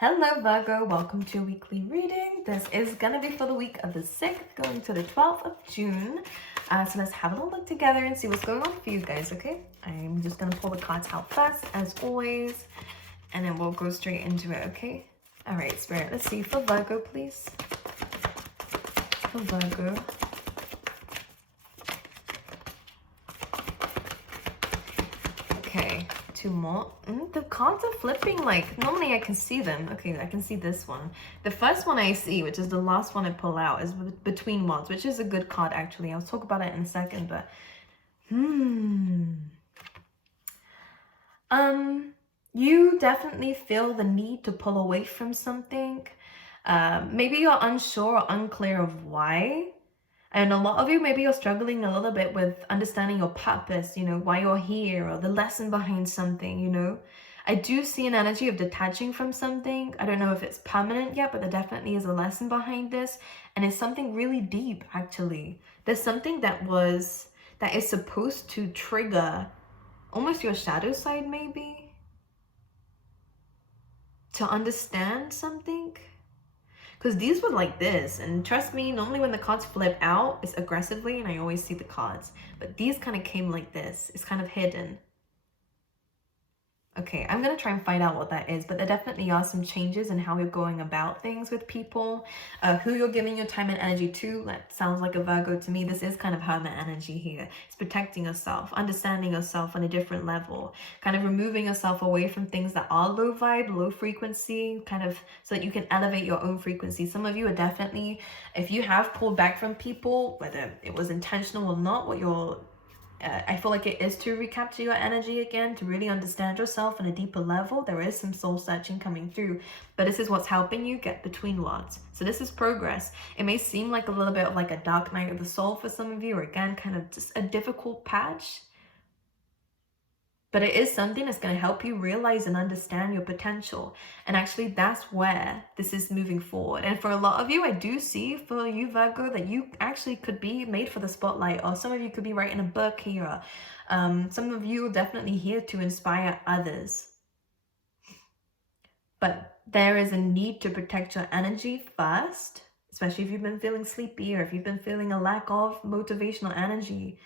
Hello Virgo, welcome to your weekly reading. This is going to be for the week of the 6th going to the 12th of June. So let's have a little look together and see what's going on for you guys, okay? I'm just going to pull the cards out first, as always, and then we'll go straight into it, okay? All right, Spirit, let's see. For Virgo, please. For Virgo. Okay. Two more. The cards are flipping like normally I can see them. Okay, I can see this one. The first one I see, which is the last one I pull out, is Between Worlds, which is a good card actually. I'll talk about it in a second, but you definitely feel the need to pull away from something. Maybe you're unsure or unclear of why. And a lot of you, maybe you're struggling a little bit with understanding your purpose, you know, why you're here, or the lesson behind something, you know. I do see an energy of detaching from something. I don't know if it's permanent yet, but there definitely is a lesson behind this. And it's something really deep, actually. There's something that is supposed to trigger almost your shadow side, maybe, to understand something. Because these were like this, and trust me, normally when the cards flip out, it's aggressively, and I always see the cards. But these kind of came like this. It's kind of hidden. Okay, I'm going to try and find out what that is, but there definitely are some changes in how you're going about things with people, who you're giving your time and energy to. That sounds like a Virgo to me. This is kind of hermit energy here. It's protecting yourself, understanding yourself on a different level, kind of removing yourself away from things that are low vibe, low frequency, kind of so that you can elevate your own frequency. Some of you are definitely, if you have pulled back from people, whether it was intentional or not, what you're I feel like it is to recapture your energy again, to really understand yourself on a deeper level. There is some soul searching coming through, but this is what's helping you get between worlds. So this is progress. It may seem like a little bit of like a dark night of the soul for some of you, or again, kind of just a difficult patch. But it is something that's going to help you realize and understand your potential. And actually, that's where this is moving forward. And for a lot of you, I do see for you, Virgo, that you actually could be made for the spotlight. Or some of you could be writing a book here. Some of you are definitely here to inspire others. But there is a need to protect your energy first, especially if you've been feeling sleepy or if you've been feeling a lack of motivational energy.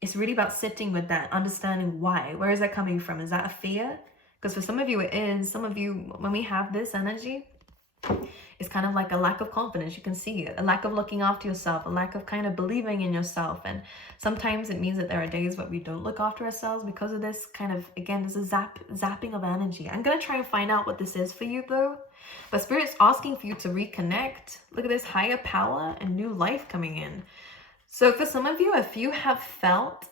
It's really about sitting with that, understanding why. Where is that coming from? Is that a fear? Because for some of you it is. Some of you, when we have this energy, it's kind of like a lack of confidence. You can see it. A lack of looking after yourself. A lack of kind of believing in yourself. And sometimes it means that there are days where we don't look after ourselves because of this kind of, again, there's a zapping of energy. I'm going to try and find out what this is for you though. But Spirit's asking for you to reconnect. Look at this higher power and new life coming in. So for some of you, if you have felt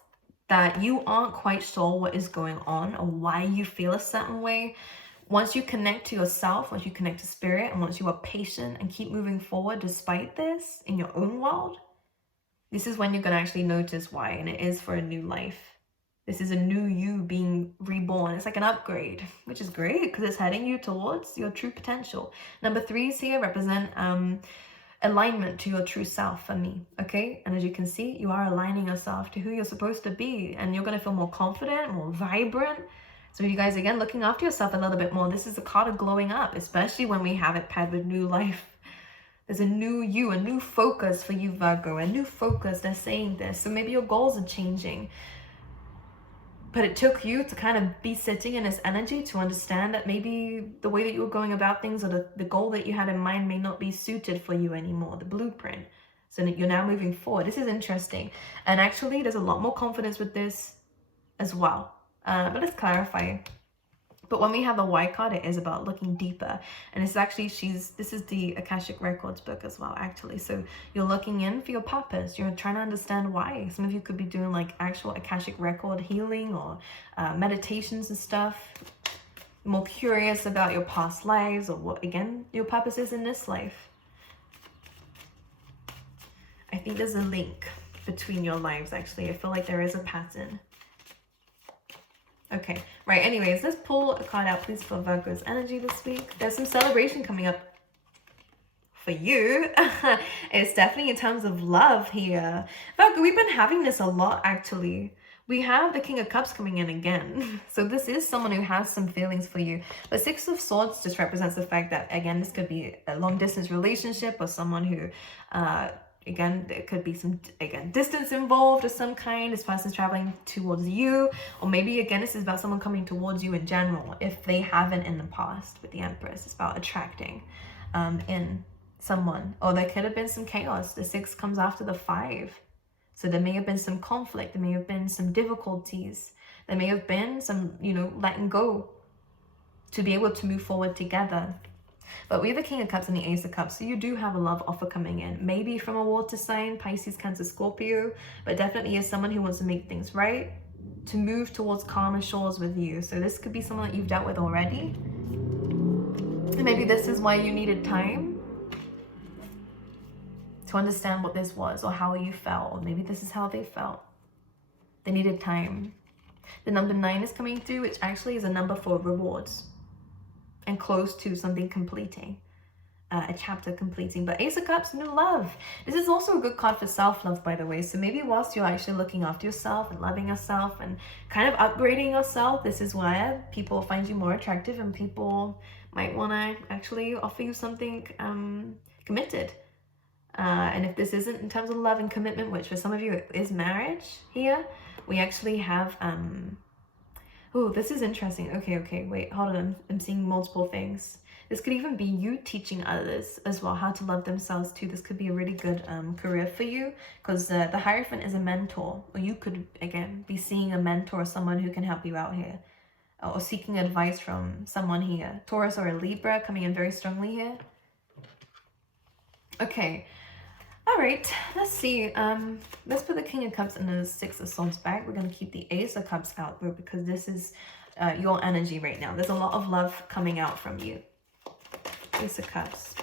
that you aren't quite sure what is going on or why you feel a certain way, once you connect to yourself, once you connect to spirit, and once you are patient and keep moving forward despite this in your own world, this is when you're going to actually notice why, and it is for a new life. This is a new you being reborn. It's like an upgrade, which is great because it's heading you towards your true potential. Number 3s here represent alignment to your true self for me, okay? And as you can see, you are aligning yourself to who you're supposed to be, and you're going to feel more confident, more vibrant. So you guys, again, looking after yourself a little bit more. This is a card of glowing up, especially when we have it paired with new life. There's a new you, a new focus for you, Virgo, a new focus. They're saying this. So maybe your goals are changing. But it took you to kind of be sitting in this energy to understand that maybe the way that you were going about things, or the goal that you had in mind, may not be suited for you anymore, the blueprint. So that you're now moving forward. This is interesting. And actually, there's a lot more confidence with this as well. But let's clarify. But when we have the white card, it is about looking deeper. And it's actually, this is the Akashic Records book as well, actually. So you're looking in for your purpose. You're trying to understand why. Some of you could be doing like actual Akashic Record healing or meditations and stuff. More curious about your past lives or what, again, your purpose is in this life. I think there's a link between your lives, actually. I feel like there is a pattern. Okay, right, anyways, let's pull a card out, please, for Virgo's energy this week. There's some celebration coming up for you. It's definitely in terms of love here. Virgo, we've been having this a lot, actually, We have the King of Cups coming in again. So this is someone who has some feelings for you. But Six of Swords just represents the fact that, again, this could be a long distance relationship or someone who, again, there could be some, again, distance involved of some kind. This person's traveling towards you. Or maybe, again, this is about someone coming towards you in general. If they haven't in the past with the Empress, it's about attracting in someone. Or there could have been some chaos. The 6 comes after the 5. So there may have been some conflict, there may have been some difficulties, there may have been some, you know, letting go to be able to move forward together. But we have the King of Cups and the Ace of Cups, so you do have a love offer coming in. Maybe from a water sign, Pisces, Cancer, Scorpio, but definitely is someone who wants to make things right, to move towards calmer shores with you. So this could be someone that you've dealt with already. And maybe this is why you needed time to understand what this was or how you felt, or maybe this is how they felt. They needed time. The number 9 is coming through, which actually is a number for rewards and close to something completing, a chapter completing. But Ace of Cups, new love. This is also a good card for self-love, by the way. So maybe whilst you're actually looking after yourself and loving yourself and kind of upgrading yourself, this is where people find you more attractive and people might want to actually offer you something committed. And if this isn't in terms of love and commitment, which for some of you is marriage here, we actually have, oh, this is interesting. Okay, wait, hold on. I'm seeing multiple things. This could even be you teaching others as well how to love themselves too. This could be a really good career for you, because the Hierophant is a mentor, or you could, again, be seeing a mentor or someone who can help you out here, or seeking advice from someone here. Taurus or a Libra coming in very strongly here. Okay. All right, let's see. Let's put the King of Cups and the 6 of Swords back. We're going to keep the Ace of Cups out though, because this is your energy right now. There's a lot of love coming out from you. Ace of Cups.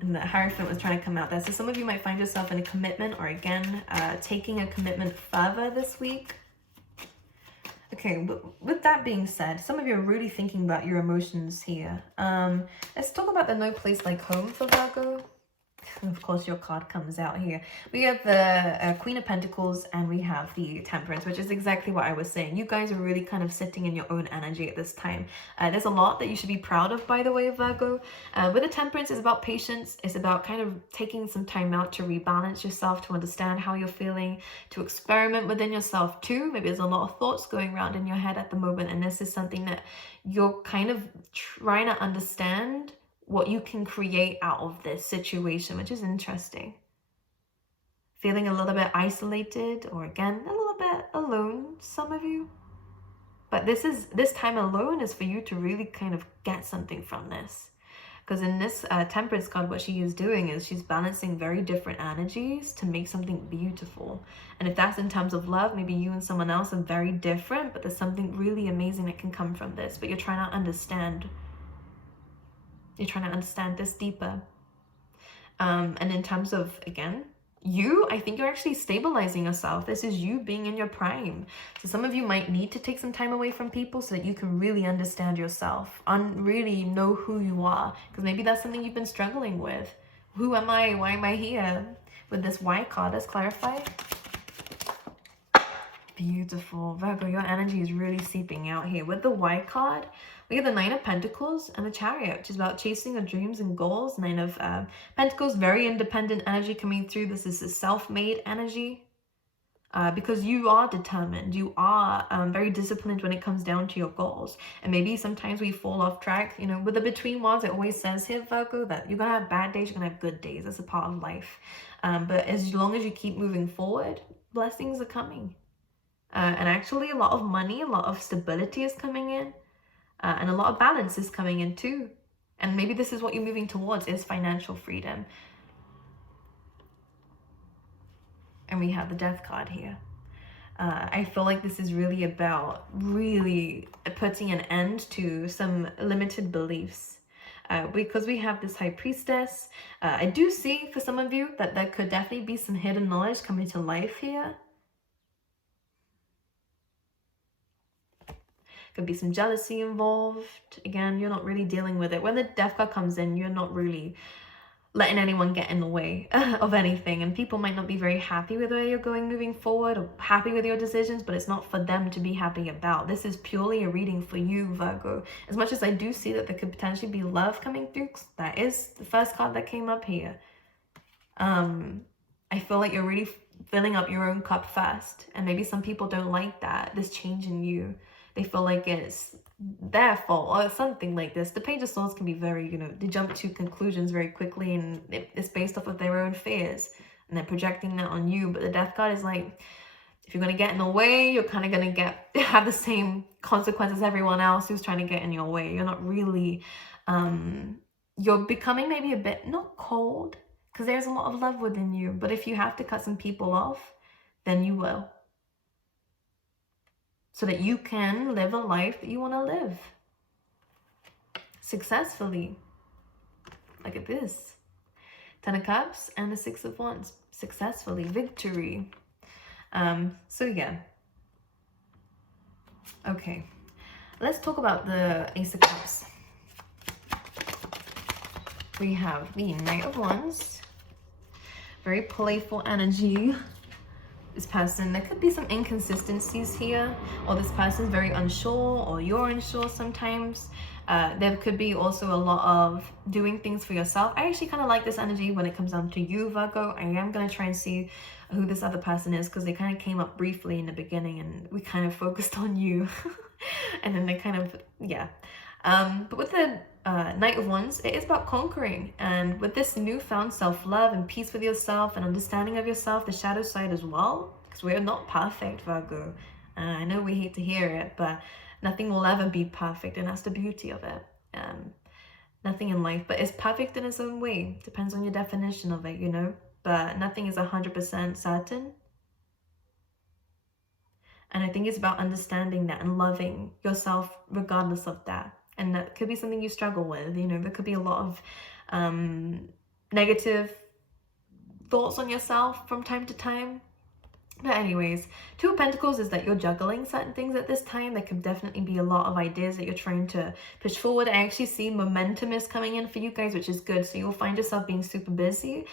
And the Hierophant was trying to come out there. So some of you might find yourself in a commitment, or again, taking a commitment further this week. Okay, with that being said, some of you are really thinking about your emotions here. Let's talk about the No Place Like Home for Virgo. And of course, your card comes out here. We have the Queen of Pentacles and we have the Temperance, which is exactly what I was saying. You guys are really kind of sitting in your own energy at this time. There's a lot that you should be proud of, by the way, Virgo. With the Temperance, it's about patience. It's about kind of taking some time out to rebalance yourself, to understand how you're feeling, to experiment within yourself too. Maybe there's a lot of thoughts going around in your head at the moment, and this is something that you're kind of trying to understand what you can create out of this situation, which is interesting. Feeling a little bit isolated, or again, a little bit alone, some of you. But this time alone is for you to really kind of get something from this. Because in this Temperance card, what she is doing is she's balancing very different energies to make something beautiful. And if that's in terms of love, maybe you and someone else are very different, but there's something really amazing that can come from this. But you're trying to understand. You're trying to understand this deeper. And in terms of, again, you, I think you're actually stabilizing yourself. This is you being in your prime. So some of you might need to take some time away from people so that you can really understand yourself and really know who you are. Because maybe that's something you've been struggling with. Who am I? Why am I here? With this Y card, let's clarify. Beautiful. Virgo, your energy is really seeping out here. With the Y card, we have the 9 of Pentacles and the Chariot, which is about chasing your dreams and goals. 9 of Pentacles, very independent energy coming through. This is a self-made energy because you are determined. You are very disciplined when it comes down to your goals. And maybe sometimes we fall off track. You know, with the between worlds, it always says here, Virgo, that you're going to have bad days, you're going to have good days. That's a part of life. But as long as you keep moving forward, blessings are coming. And actually a lot of money, a lot of stability is coming in. And a lot of balance is coming in too. And maybe this is what you're moving towards, is financial freedom. And we have the Death card here. I feel like this is really about really putting an end to some limited beliefs. Because we have this High Priestess. I do see for some of you that there could definitely be some hidden knowledge coming to life here. Could be some jealousy involved. Again, you're not really dealing with it. When the Death card comes in, you're not really letting anyone get in the way of anything, and people might not be very happy with where you're going moving forward or happy with your decisions, but it's not for them to be happy about. This is purely a reading for you, Virgo. As much as I do see that there could potentially be love coming through, that is the first card that came up here. I feel like you're really filling up your own cup first, and maybe some people don't like that, this change in you. They feel like it's their fault or something like this. The Page of Swords can be very, you know, they jump to conclusions very quickly, and it's based off of their own fears, and they're projecting that on you. But the Death card is like, if you're going to get in the way, you're kind of going to have the same consequences as everyone else who's trying to get in your way. You're not really, you're becoming maybe a bit, not cold, because there's a lot of love within you. But if you have to cut some people off, then you will, so that you can live a life that you want to live successfully. Look at this. 10 of Cups and the 6 of Wands. Successfully. Victory. So yeah. Okay. Let's talk about the Ace of Cups. We have the Knight of Wands. Very playful energy. This person, there could be some inconsistencies here, or this person's very unsure, or you're unsure sometimes. There could be also a lot of doing things for yourself. I actually kind of like this energy when it comes down to you, Virgo. I am going to try and see who this other person is, because they kind of came up briefly in the beginning and we kind of focused on you. And then they kind of, yeah. But with the Knight of Wands, it is about conquering, and with this newfound self-love and peace with yourself and understanding of yourself, the shadow side as well, because we're not perfect, Virgo. I know we hate to hear it, but nothing will ever be perfect, and that's the beauty of it. Nothing in life, but it's perfect in its own way. Depends on your definition of it, you know, but nothing is 100% certain. And I think it's about understanding that and loving yourself regardless of that. And that could be something you struggle with. You know, there could be a lot of negative thoughts on yourself from time to time. But anyways, Two of Pentacles is that you're juggling certain things at this time. There could definitely be a lot of ideas that you're trying to push forward. I actually see momentum is coming in for you guys, which is good. So you'll find yourself being super busy,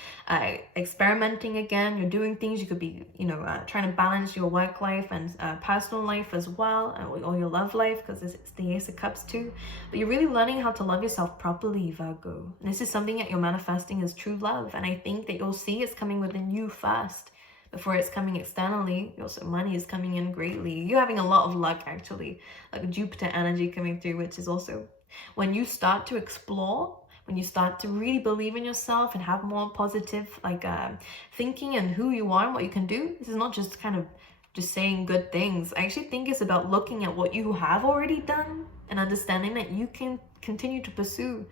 experimenting again. You're doing things. You could be, you know, trying to balance your work life and personal life as well, or your love life, because it's the Ace of Cups too. But you're really learning how to love yourself properly, Virgo. And this is something that you're manifesting as true love. And I think that you'll see it's coming within you first, before it's coming externally. Also, money is coming in greatly. You're having a lot of luck, actually, like Jupiter energy coming through, which is also when you start to explore, when you start to really believe in yourself and have more positive thinking and who you are and what you can do. This is not just kind of just saying good things. I actually think it's about looking at what you have already done and understanding that you can continue to pursue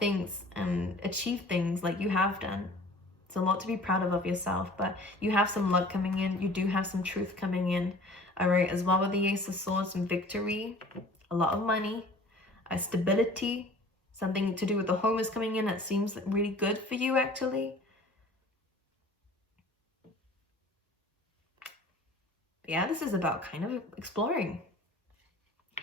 things and achieve things like you have done. It's a lot to be proud of yourself, but you have some luck coming in. You do have some truth coming in. All right, as well with the Ace of Swords, some victory, a lot of money, stability, something to do with the home is coming in that seems really good for you, actually. Yeah, this is about kind of exploring,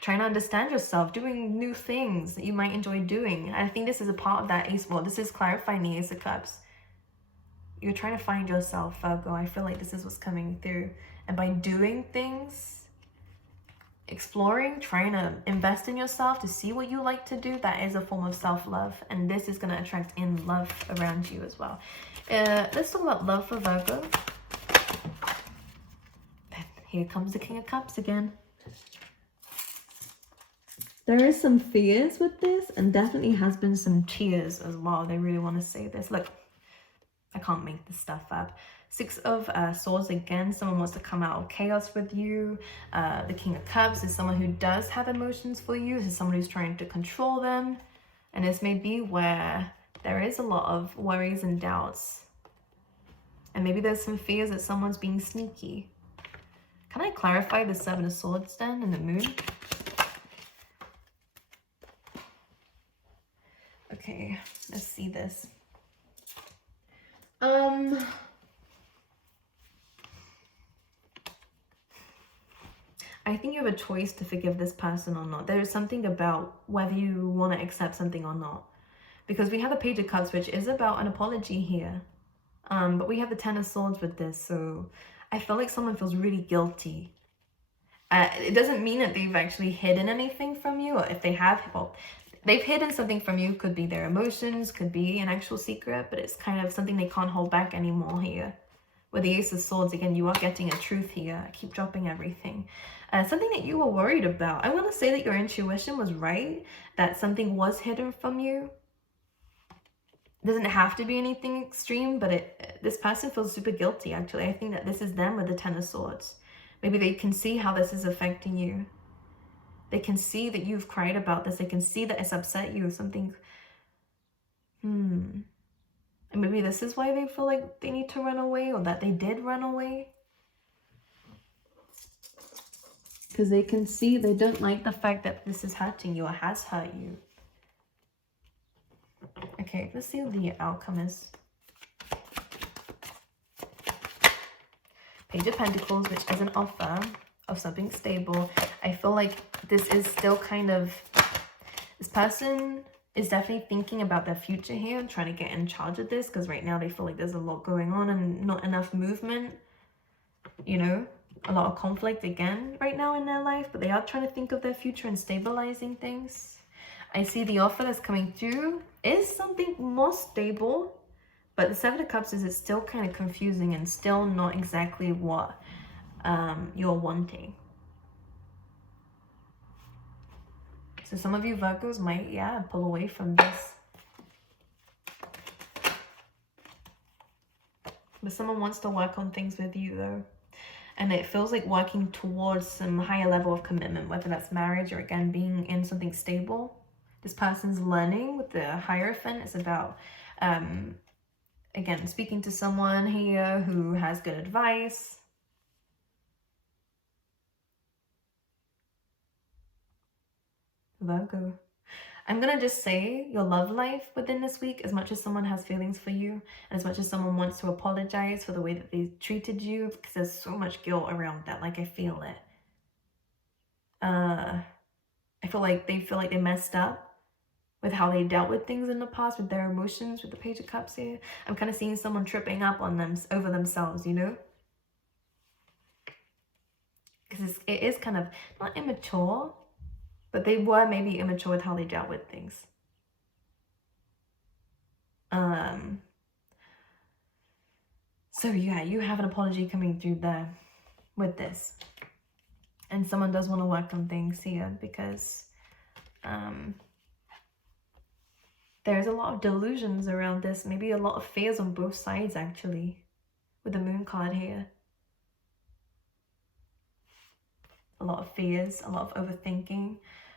trying to understand yourself, doing new things that you might enjoy doing. I think this is a part of that Ace. Well, this is clarifying the Ace of Cups. You're trying to find yourself, Virgo. I feel like this is what's coming through. And by doing things, exploring, trying to invest in yourself to see what you like to do, that is a form of self-love. And this is going to attract in love around you as well. Let's talk about love for Virgo. Here comes the King of Cups again. There is some fears with this, and definitely has been some tears as well. They really want to say this. Look, I can't make this stuff up. Six of Swords again. Someone wants to come out of chaos with you. The King of Cups is someone who does have emotions for you. This is someone who's trying to control them. And this may be where there is a lot of worries and doubts. And maybe there's some fears that someone's being sneaky. Can I clarify the Seven of Swords then and the Moon? Okay, let's see this. I think you have a choice to forgive this person or not. There is something about whether you want to accept something or not. Because we have the Page of Cups, which is about an apology here. But we have the Ten of Swords with this, so I feel like someone feels really guilty. It doesn't mean that they've actually hidden anything from you, or if they have, well, they've hidden something from you. Could be their emotions, could be an actual secret, but it's kind of something they can't hold back anymore here. With the Ace of Swords, again, you are getting a truth here. I keep dropping everything. Something that you were worried about. I want to say that your intuition was right, that something was hidden from you. It doesn't have to be anything extreme, but this person feels super guilty, actually. I think that this is them with the Ten of Swords. Maybe they can see how this is affecting you. They can see that you've cried about this. They can see that it's upset you. Something. And maybe this is why they feel like they need to run away, or that they did run away. Because they can see, they don't like the fact that this is hurting you or has hurt you. Okay, let's see what the outcome is. Page of Pentacles, which is an offer of something stable. I feel like this is still kind of, this person is definitely thinking about their future here and trying to get in charge of this, because right now they feel like there's a lot going on and not enough movement, you know, a lot of conflict again right now in their life, but they are trying to think of their future and stabilizing things. I see the offer that's coming through is something more stable, but the Seven of Cups is still kind of confusing and still not exactly what you're wanting. So some of you Virgos might, yeah, pull away from this. But someone wants to work on things with you though. And it feels like working towards some higher level of commitment, whether that's marriage or again, being in something stable. This person's learning with the Hierophant. It's about, again, speaking to someone here who has good advice. Virgo. I'm going to just say your love life within this week, as much as someone has feelings for you, and as much as someone wants to apologize for the way that they treated you, because there's so much guilt around that. Like, I feel it. I feel like they messed up with how they dealt with things in the past, with their emotions, with the Page of Cups here. I'm kind of seeing someone tripping up on them, over themselves, you know? Because it is kind of, not immature, but they were maybe immature with how they dealt with things. So yeah, you have an apology coming through there with this. And someone does want to work on things here, because there's a lot of delusions around this. Maybe a lot of fears on both sides, actually, with the Moon card here. A lot of fears, a lot of overthinking.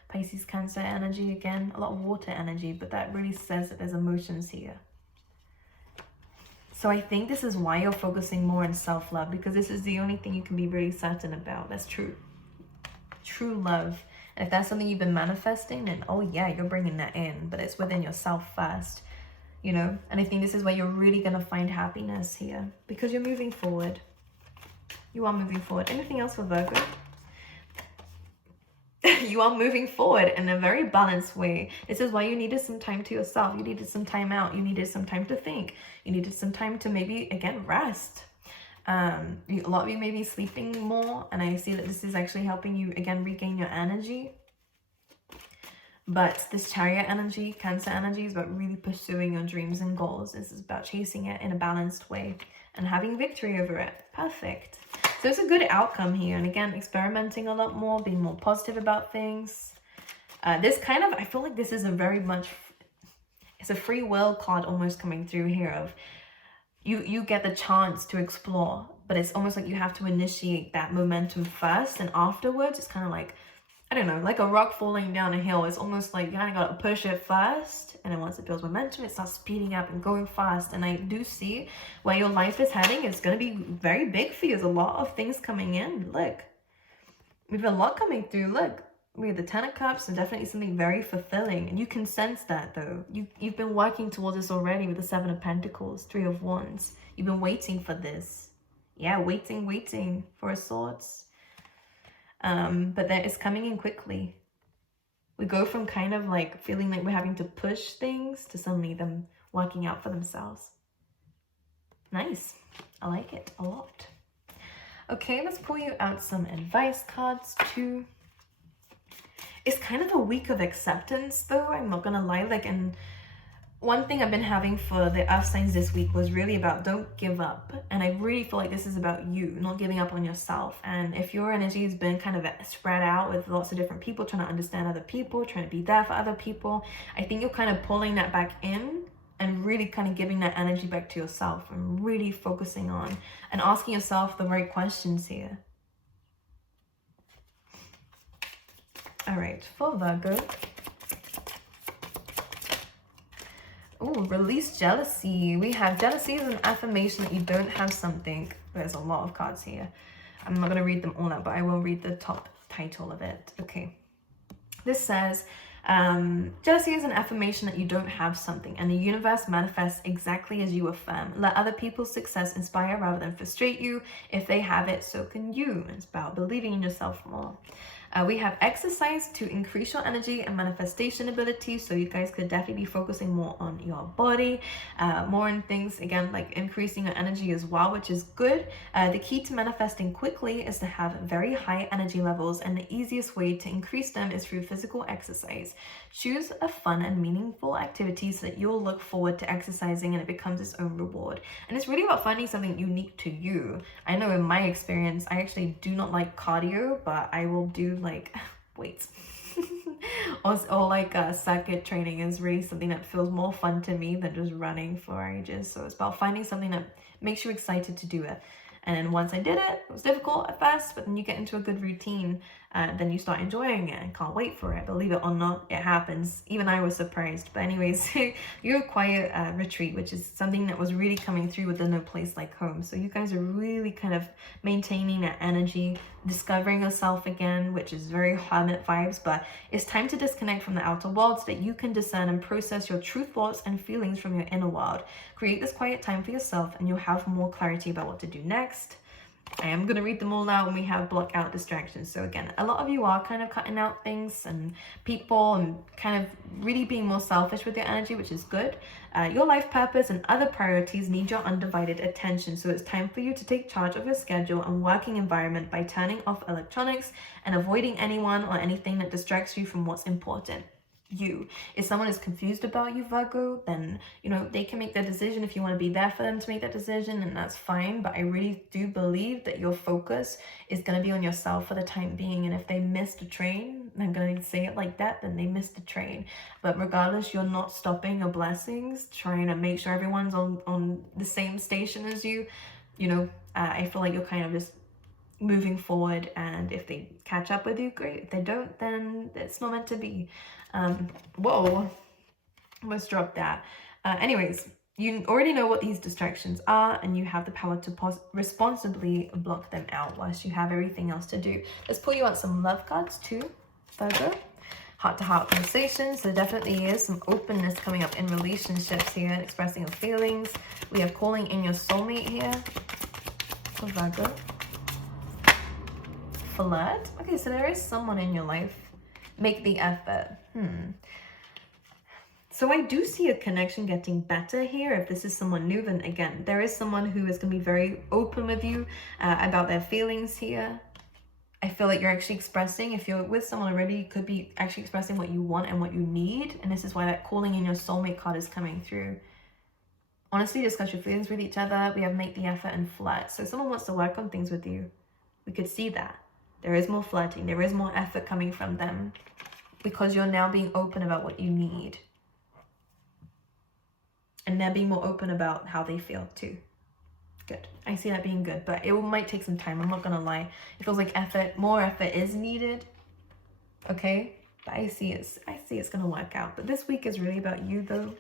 Pisces, Cancer energy again, a lot of water energy, but that really says that there's emotions here. So I think this is why you're focusing more on self-love, because this is the only thing you can be really certain about. That's true love. And if that's something you've been manifesting, then oh yeah, you're bringing that in, but it's within yourself first, you know. And I think this is where you're really going to find happiness here, because you're moving forward. You are moving forward. Anything else for Virgo? You are moving forward in a very balanced way. This is why you needed some time to yourself. You needed some time out. You needed some time to think. You needed some time to maybe, again, rest. A lot of you may be sleeping more, and I see that this is actually helping you, again, regain your energy. But this Chariot energy, Cancer energy, is about really pursuing your dreams and goals. This is about chasing it in a balanced way and having victory over it. Perfect. So it's a good outcome here. And again, experimenting a lot more, being more positive about things. This kind of, I feel like this is a very much, it's a free will card almost coming through here of you get the chance to explore, but it's almost like you have to initiate that momentum first, and afterwards it's kind of like, I don't know, like a rock falling down a hill. It's almost like you kind of got to push it first, and then once it builds momentum, it starts speeding up and going fast. And I do see where your life is heading. It's going to be very big for you. There's a lot of things coming in. Look, we have a lot coming through. Look, we have the Ten of Cups, and definitely something very fulfilling. And you can sense that, though. You've been working towards this already with the Seven of Pentacles, Three of Wands. You've been waiting for this. Yeah, waiting for a Swords. But that is coming in quickly. We go from kind of like feeling like we're having to push things to suddenly them working out for themselves. Nice. I like it a lot. Okay, let's pull you out some advice cards too. It's kind of a week of acceptance though, I'm not gonna lie. Like, and one thing I've been having for the earth signs this week was really about don't give up. And I really feel like this is about you, not giving up on yourself. And if your energy has been kind of spread out with lots of different people, trying to understand other people, trying to be there for other people, I think you're kind of pulling that back in and really kind of giving that energy back to yourself and really focusing on and asking yourself the right questions here. All right, for Virgo. Oh, release jealousy. We have jealousy is an affirmation that you don't have something. There's a lot of cards here. I'm not going to read them all out, but I will read the top title of it. Okay. This says, jealousy is an affirmation that you don't have something, and the universe manifests exactly as you affirm. Let other people's success inspire rather than frustrate you. If they have it, so can you. It's about believing in yourself more. We have exercise to increase your energy and manifestation ability, so you guys could definitely be focusing more on your body, more in things, again, like increasing your energy as well, which is good. The key to manifesting quickly is to have very high energy levels, and the easiest way to increase them is through physical exercise. Choose a fun and meaningful activity so that you'll look forward to exercising and it becomes its own reward. And it's really about finding something unique to you. I know in my experience, I actually do not like cardio, but I will do like weights. or like circuit training is really something that feels more fun to me than just running for ages. So it's about finding something that makes you excited to do it. And once I did it, it was difficult at first, but then you get into a good routine, then you start enjoying it and can't wait for it. Believe it or not, it happens. Even I was surprised. But anyways, your quiet retreat, which is something that was really coming through with the No Place Like Home. So you guys are really kind of maintaining that energy, discovering yourself again, which is very hermit vibes, but it's time to disconnect from the outer world so that you can discern and process your true thoughts and feelings from your inner world. Create this quiet time for yourself and you'll have more clarity about what to do next. I am going to read them all out when we have block out distractions. So again, a lot of you are kind of cutting out things and people and kind of really being more selfish with your energy, which is good. Your life purpose and other priorities need your undivided attention. So it's time for you to take charge of your schedule and working environment by turning off electronics and avoiding anyone or anything that distracts you from what's important. You. If someone is confused about you, Virgo, then they can make their decision if you want to be there for them to make that decision, and that's fine. But I really do believe that your focus is going to be on yourself for the time being, and if they missed a train, I'm going to say it like that, then they missed the train. But regardless, you're not stopping your blessings, trying to make sure everyone's on the same station as you. I feel like you're kind of just moving forward, and if they catch up with you, great. If they don't, then it's not meant to be. Whoa, let's drop that. Anyways, you already know what these distractions are, and you have the power to responsibly block them out whilst you have everything else to do. Let's pull you out some love cards too, Virgo. Heart-to-heart conversations. There definitely is some openness coming up in relationships here and expressing your feelings. We have calling in your soulmate here for Virgo. Flirt. Okay, so there is someone in your life. Make the effort. So I do see a connection getting better here. If this is someone new, then again, there is someone who is going to be very open with you about their feelings here. I feel like you're actually expressing, if you're with someone already, you could be actually expressing what you want and what you need. And this is why that calling in your soulmate card is coming through. Honestly, discuss your feelings with each other. We have make the effort and flirt. So someone wants to work on things with you. We could see that. There is more flirting. There is more effort coming from them because you're now being open about what you need. And they're being more open about how they feel too. Good. I see that being good, but it might take some time. I'm not going to lie. It feels like more effort is needed. Okay? But I see it's going to work out. But this week is really about you though.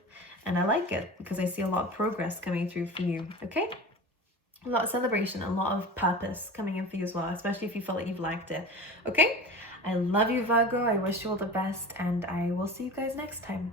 And I like it because I see a lot of progress coming through for you. Okay? A lot of celebration, a lot of purpose coming in for you as well, especially if you feel like you've liked it. Okay? I love you, Virgo. I wish you all the best, and I will see you guys next time.